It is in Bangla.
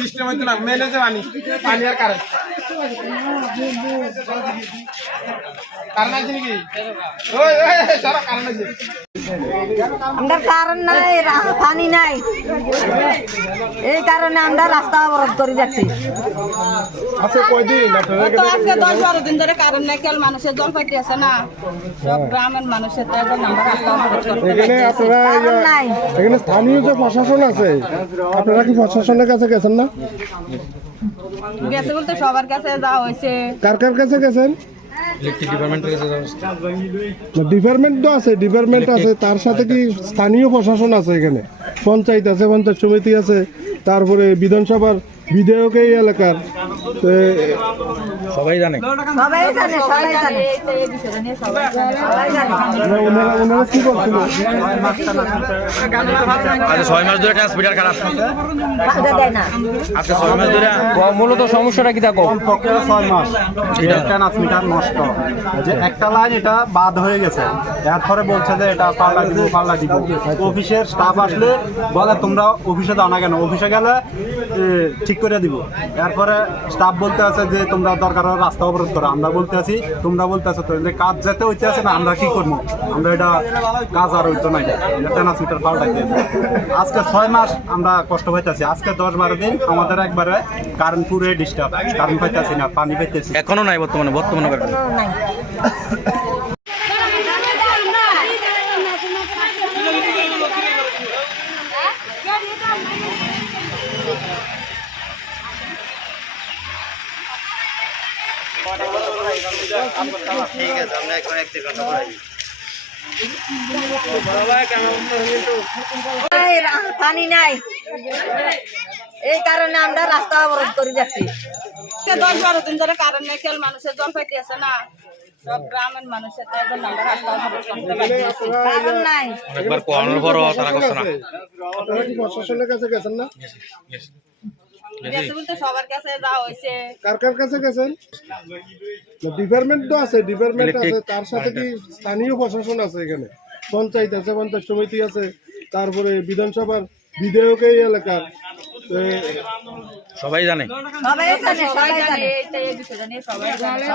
সিস্টেম হইতো না মেলে যে পানি আর কারেন্ট কারণ আছে নাকি ওই সারা কারণ আছে আমরা কারণ নাই পানি নাই এই কারণে আমরা রাস্তা অবরোধ করে যাচ্ছি। আচ্ছা কয়দিন আপনারা তো আজকে 10-12 দিন ধরে কারণ নাই, কেল মানুষের জল পাইতে আছে না, সব গ্রামের মানুষের তো এখন আমরা রাস্তা অবরোধ করতে এখানে আপনারা কারণ নাই। এখানে স্থানীয় যে প্রশাসন আছে আপনারা কি প্রশাসনের কাছে গেছেন না? গেছে বলতে সবার কাছে যাওয়া হয়েছে। কার কার কাছে গেছেন? ডিপার্টমেন্ট তো আছে, ডিপার্টমেন্ট আছে, তার সাথে কি স্থানীয় প্রশাসন আছে? এখানে পঞ্চায়েত আছে, পঞ্চায়েত সমিতি আছে, তারপরে বিধানসভার বিধায়ক এই এলাকার সবাই জানে ওনারা কি করছিল? 6 মাস ধরে ট্রান্সমিটার খারাপ। আজকে 6 মাস ধরে মূলত সমস্যাটা কি থাকো? 6 মাস ট্রান্সমিটার নষ্ট, যে একটা লাইন এটা বাদ হয়ে গেছে, এরপরে বলছে যে এটা পাল্লা দিব। অফিসের স্টাফ আসলে বলে তোমরা অফিসে দাও না কেন, অফিসে গেলে ঠিক করে দিব। এরপরে স্টাফ বলতে আছে যে তোমরা দরকার রাস্তা অবরোধ করো, আমরা বলতে আছি তোমরা বলতে আছো তো কাজ যেতে হইতে আছে না, আমরা কি করবো? আমরা এটা কাজ আর হইতো না, এটা ট্রান্সমিটার পাল্টাইতে। আজকে 6 মাস আমরা কষ্ট পাইতেছি, আজকে 10-12 দিন আমাদের একবারে কারেন্ট পুরো ডিস্টার্ব, কারেন্ট পাইতেছি না, পানি পাইতেছি এখনো নাই বর্তমানে ঠিক আছে, আমরা এখন এক দিকে পানি নাই এই কারণে আমরা রাস্তা অবরোধ করে যাচ্ছি। 10-12 দিন ধরে কারণ নাই, কেল মানুষের জল পাইতে আছে না, সব গ্রামের মানুষের তো এখন আমরা রাস্তা অবরোধ করতে পারছি। কারণ নাই। একবার কোয়ানোর পরও তারা করছে না। আপনারা কি প্রশাসনের কাছে গেছেন না? গেছে বলতে সবার কাছে যাওয়া হয়েছে। কার কার কাছে গেছেন? ডিপার্টমেন্ট তো আছে, ডিপার্টমেন্ট আছে, তার সাথে কি স্থানীয় প্রশাসন আছে? এখানে পঞ্চায়েত আছে, পঞ্চায়েত সমিতি আছে, তারপরে বিধানসভার বিধায়ক এই এলাকার সবাই জানে সবাই জানে এই বিষয়টা নিয়ে সবাই জানে।